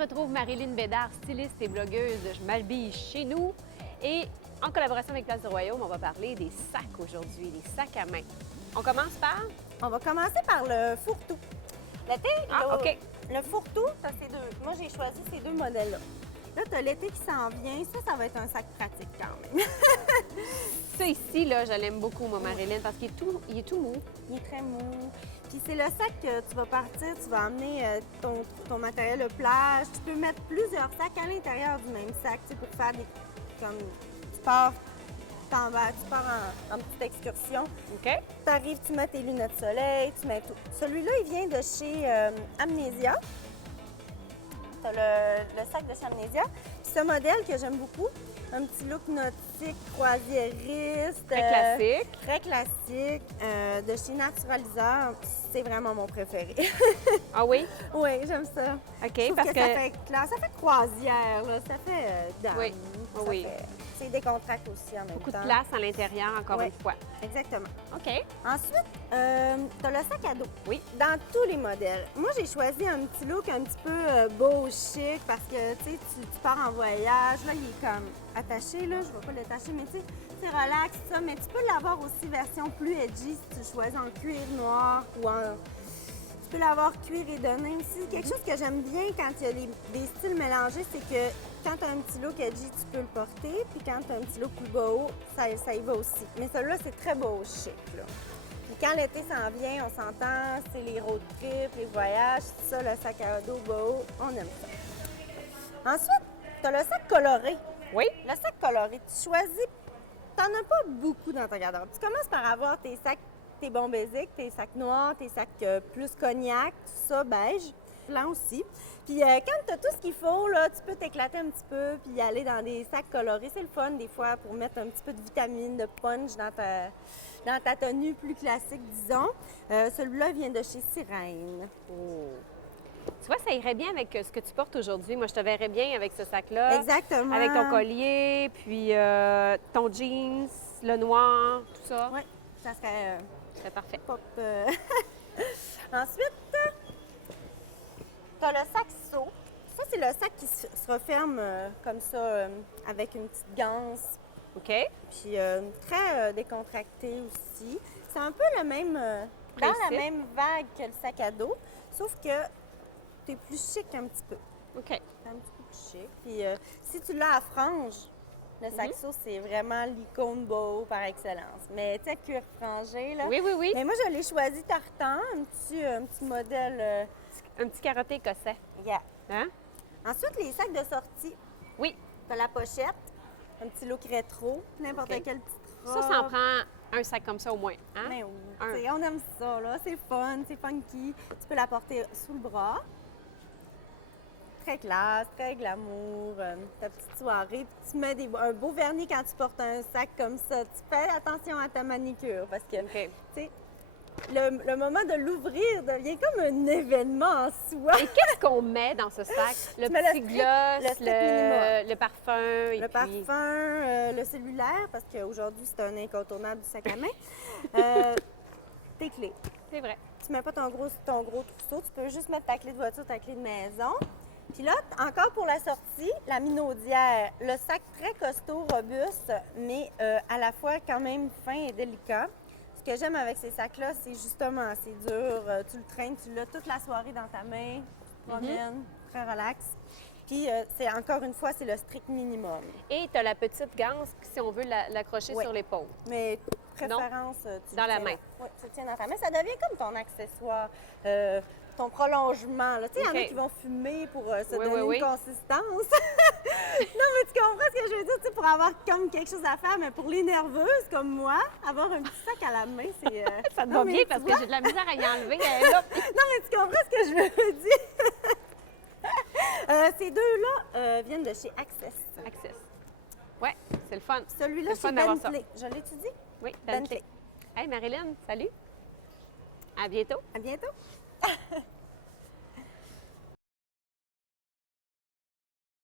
retrouve Marilyn Bédard, styliste et blogueuse. Je m'habille chez nous et en collaboration avec Place du Royaume, on va parler des sacs aujourd'hui, des sacs à main. On commence par? On va commencer par le fourre-tout. L'été, OK. le fourre-tout, c'est deux. Moi, j'ai choisi ces deux modèles-là. Là, tu as l'été qui s'en vient. Ça va être un sac pratique quand même. Ça ici, là, je l'aime beaucoup, moi, Marilyn, parce qu'il est tout mou. Il est très mou. Puis c'est le sac que tu vas partir, tu vas amener ton matériel de plage. Tu peux mettre plusieurs sacs à l'intérieur du même sac, tu sais, pour faire des... Comme tu pars en petite excursion. OK. Tu arrives, tu mets tes lunettes de soleil, tu mets tout. Celui-là, il vient de chez Amnesia. Tu as le sac de chez Amnesia. Puis ce modèle que j'aime beaucoup, un petit look nautique, croisiériste. Très classique. Très classique, de chez Naturaliseur. C'est vraiment mon préféré. Ah oui? Oui, j'aime ça. OK, Je trouve parce que ça fait classe, ça fait croisière, là. Ça fait dame. Oui, Ça oui. c'est décontracté aussi en même Beaucoup temps. de place à l'intérieur, encore Oui. une fois. Exactement. OK. Ensuite, tu as le sac à dos. Oui. Dans tous les modèles. Moi, j'ai choisi un petit look un petit peu beau, chic, parce que, tu sais, tu pars en voyage. Là, il est comme attaché, là. Je ne vais pas l'attacher, mais tu sais, c'est relax, ça. Mais tu peux l'avoir aussi version plus edgy si tu choisis en cuir noir ou en... Tu peux l'avoir cuir et donné aussi. Quelque chose que j'aime bien quand il y a des styles mélangés, c'est que quand tu as un petit look edgy, tu peux le porter. Puis quand tu as un petit look plus beau, ça y va aussi. Mais celui-là, c'est très beau, chic, là. Puis quand l'été s'en vient, on s'entend, c'est les road trips, les voyages, tout ça, le sac à dos beau, on aime ça. Ensuite, tu as le sac coloré. Oui. Le sac coloré, tu choisis, tu n'en as pas beaucoup dans ta garde-robe. Tu commences par avoir tes sacs, tes bons basiques, tes sacs noirs, tes sacs plus cognac, tout ça, beige, blanc aussi. Puis quand tu as tout ce qu'il faut, là, tu peux t'éclater un petit peu puis aller dans des sacs colorés. C'est le fun des fois pour mettre un petit peu de vitamine, de punch dans ta tenue plus classique, disons. Celui-là vient de chez Sirène. Oh. Tu vois, ça irait bien avec ce que tu portes aujourd'hui. Moi, je te verrais bien avec ce sac-là. Exactement. Avec ton collier, puis ton jeans, le noir, tout ça. Oui, ça serait C'est parfait. pop. Ensuite, tu as le sac seau. Ça, c'est le sac qui se referme comme ça, avec une petite ganse. OK. Puis très décontracté aussi. C'est un peu le même, dans la Principe. même vague que le sac à dos, sauf que tu es plus chic un petit peu. OK. Un petit peu plus chic. Puis si tu l'as à franges, le sac seau, c'est vraiment l'icône beau par excellence. Mais tu sais, cuir frangé, là. Oui, oui, oui. Mais moi, je l'ai choisi tartan, un petit modèle. Un petit carotté écossais. Yeah. Hein? Ensuite, les sacs de sortie. Oui. Tu as la pochette, un petit look rétro, n'importe OK. quelle petite Ça robe. en prend un sac comme ça au moins. Hein? Mais oui, Un. tu sais, on aime ça, là. C'est fun, c'est funky. Tu peux la porter sous le bras. Très classe, très glamour. Ta petite soirée. Puis tu mets un beau vernis quand tu portes un sac comme ça. Tu fais attention à ta manicure parce que, OK. tu sais, le moment de l'ouvrir devient comme un événement en soi. Et qu'est-ce qu'on met dans ce sac? Le Tu mets le petit strip- gloss, le strip minimum. le parfum. Et Le puis... parfum, le cellulaire, parce qu'aujourd'hui, c'est un incontournable du sac à main. Tes clés. C'est vrai. Tu mets pas ton gros trousseau, tu peux juste mettre ta clé de voiture, ta clé de maison. Puis là, encore pour la sortie, la minaudière. Le sac très costaud, robuste, mais à la fois quand même fin et délicat. Ce que j'aime avec ces sacs-là, c'est justement, c'est dur, tu le traînes, tu l'as toute la soirée dans ta main, tu te promènes, très relax. Puis, c'est encore une fois, c'est le strict minimum. Et tu as la petite ganse si on veut l'accrocher Oui. sur l'épaule. Mais préférence, tu Dans le la tiens main. Oui, tu le tiens dans ta main. Ça devient comme ton accessoire, ton prolongement. là. Tu sais, il y en a OK. qui vont fumer pour se Oui, donner oui, une oui. consistance. Non, mais tu comprends ce que je veux dire? Tu sais, pour avoir comme quelque chose à faire, mais pour les nerveuses comme moi, avoir un petit sac à la main, c'est... Ça te Non, va mais bien tu parce vois? que j'ai de la misère à y enlever. Elle est là. Non, mais tu comprends ce que je veux dire? Ces deux-là viennent de chez Access. Access. Ouais, c'est le fun. Celui-là, C'est c'est le fun d'avoir ça. Bentley. Je l'étudie? Oui, Bentley. Bentley. Hey Marilyn, salut. À bientôt. À bientôt.